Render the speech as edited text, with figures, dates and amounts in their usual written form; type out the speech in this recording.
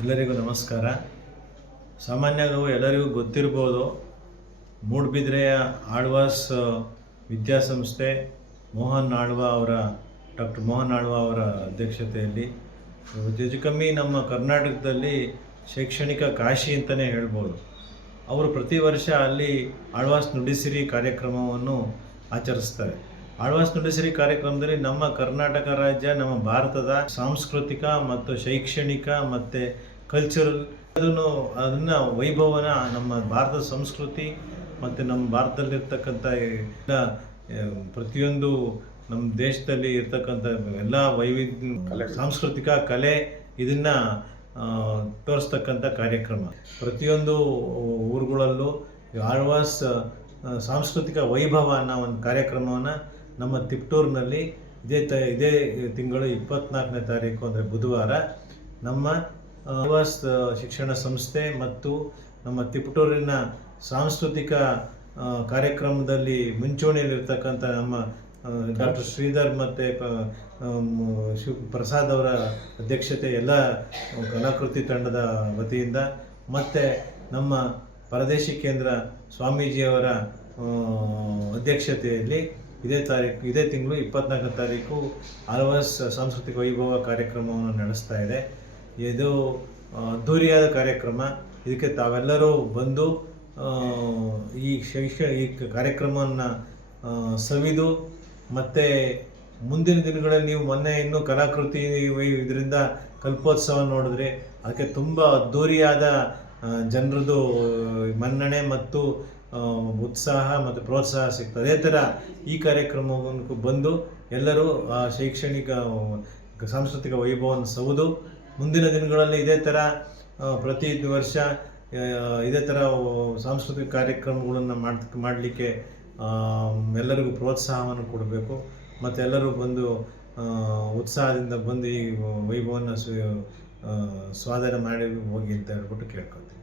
ಎಲ್ಲರಿಗೂ ನಮಸ್ಕಾರ. ಸಾಮಾನ್ಯವಾಗಿ ಎಲ್ಲರಿಗೂ ಗೊತ್ತಿರ್ಬೋದು, ಮೂಡುಬಿದಿರೆಯ ಆಳ್ವಾಸ್ ವಿದ್ಯಾಸಂಸ್ಥೆ ಡಾಕ್ಟರ್ ಮೋಹನ್ ಆಳ್ವ ಅವರ ಅಧ್ಯಕ್ಷತೆಯಲ್ಲಿ ಹೆಚ್ಚು ಕಮ್ಮಿ ನಮ್ಮ ಕರ್ನಾಟಕದಲ್ಲಿ ಶೈಕ್ಷಣಿಕ ಕಾಶಿ ಅಂತಲೇ ಹೇಳ್ಬೋದು. ಅವರು ಪ್ರತಿ ವರ್ಷ ಅಲ್ಲಿ ಆಳ್ವಾಸ್ ನುಡಿಸಿರಿ ಕಾರ್ಯಕ್ರಮವನ್ನು ಆಚರಿಸ್ತಾರೆ. ಆಳ್ವಾಸ್ ನುಡಿಸಿರಿ ಕಾರ್ಯಕ್ರಮದಲ್ಲಿ ನಮ್ಮ ಕರ್ನಾಟಕ ರಾಜ್ಯ, ನಮ್ಮ ಭಾರತದ ಸಾಂಸ್ಕೃತಿಕ ಮತ್ತು ಶೈಕ್ಷಣಿಕ ಮತ್ತು ಕಲ್ಚರಲ್ ಅದನ್ನು ವೈಭವನ, ನಮ್ಮ ಭಾರತದ ಸಂಸ್ಕೃತಿ ಮತ್ತು ನಮ್ಮ ಭಾರತದಲ್ಲಿರ್ತಕ್ಕಂಥ ಎಲ್ಲ ಪ್ರತಿಯೊಂದು ನಮ್ಮ ದೇಶದಲ್ಲಿ ಇರ್ತಕ್ಕಂಥ ಎಲ್ಲ ವೈವಿಧ್ಯ ಸಾಂಸ್ಕೃತಿಕ ಕಲೆ ಇದನ್ನು ತೋರಿಸ್ತಕ್ಕಂಥ ಕಾರ್ಯಕ್ರಮ. ಪ್ರತಿಯೊಂದು ಊರುಗಳಲ್ಲೂ ಆಳ್ವಾಸ್ ಸಾಂಸ್ಕೃತಿಕ ವೈಭವ ಅನ್ನೋ ಒಂದು ಕಾರ್ಯಕ್ರಮವನ್ನು ನಮ್ಮ ತಿಪ್ಟೂರಿನಲ್ಲಿ ಇದೇ ತಿಂಗಳು 24ನೇ ತಾರೀಕು ಅಂದರೆ ಬುಧವಾರ ನಮ್ಮ ಆಳ್ವಾಸ್ ಶಿಕ್ಷಣ ಸಂಸ್ಥೆ ಮತ್ತು ನಮ್ಮ ತಿಪ್ಟೂರಿನ ಸಾಂಸ್ಕೃತಿಕ ಕಾರ್ಯಕ್ರಮದಲ್ಲಿ ಮುಂಚೂಣಿಯಲ್ಲಿರ್ತಕ್ಕಂಥ ನಮ್ಮ ಡಾಕ್ಟರ್ ಶ್ರೀಧರ್ ಮತ್ತು ಪ್ರಸಾದ್ ಅವರ ಅಧ್ಯಕ್ಷತೆ ಎಲ್ಲ ಕಲಾಕೃತಿ ತಂಡದ ವತಿಯಿಂದ ಮತ್ತು ನಮ್ಮ ಪರದೇಶಿ ಕೇಂದ್ರ ಸ್ವಾಮೀಜಿಯವರ ಅಧ್ಯಕ್ಷತೆಯಲ್ಲಿ ಇದೇ ತಿಂಗಳು 24ನೇ ತಾರೀಕು ಆಳ್ವಾಸ್ ಸಾಂಸ್ಕೃತಿಕ ವೈಭವ ಕಾರ್ಯಕ್ರಮವನ್ನು ನಡೆಸ್ತಾ ಇದೆ. ಇದು ಅದ್ಧೂರಿಯಾದ ಕಾರ್ಯಕ್ರಮ. ಇದಕ್ಕೆ ತಾವೆಲ್ಲರೂ ಬಂದು ಈ ಕಾರ್ಯಕ್ರಮವನ್ನು ಸವಿದು ಮತ್ತು ಮುಂದಿನ ದಿನಗಳಲ್ಲಿ ನೀವು ಮೊನ್ನೆ ಇನ್ನೂ ಕಲಾಕೃತಿ ಇದರಿಂದ ಕಲ್ಪೋತ್ಸವ ನೋಡಿದ್ರೆ ಅದಕ್ಕೆ ತುಂಬ ಅದ್ಧೂರಿಯಾದ ಜನರದು ಮನ್ನಣೆ ಮತ್ತು ಉತ್ಸಾಹ ಮತ್ತು ಪ್ರೋತ್ಸಾಹ ಸಿಗ್ತದೆ. ಅದೇ ಥರ ಈ ಕಾರ್ಯಕ್ರಮಕ್ಕೆ ಬಂದು ಎಲ್ಲರೂ ಆ ಶೈಕ್ಷಣಿಕ ಸಾಂಸ್ಕೃತಿಕ ವೈಭವವನ್ನು ಸವಿದು ಮುಂದಿನ ದಿನಗಳಲ್ಲಿ ಇದೇ ಥರ ಪ್ರತಿ ವರ್ಷ ಇದೇ ಥರ ಸಾಂಸ್ಕೃತಿಕ ಕಾರ್ಯಕ್ರಮಗಳನ್ನು ಮಾಡಲಿಕ್ಕೆ ಎಲ್ಲರಿಗೂ ಪ್ರೋತ್ಸಾಹವನ್ನು ಕೊಡಬೇಕು ಮತ್ತು ಎಲ್ಲರೂ ಬಂದು ಉತ್ಸಾಹದಿಂದ ಬಂದು ಈ ವೈಭವವನ್ನು ಸ್ವಾಧೀನ ಮಾಡಿ ಹೋಗಿ ಅಂತ ಹೇಳ್ಬಿಟ್ಟು ಕೇಳ್ಕೊತೀನಿ.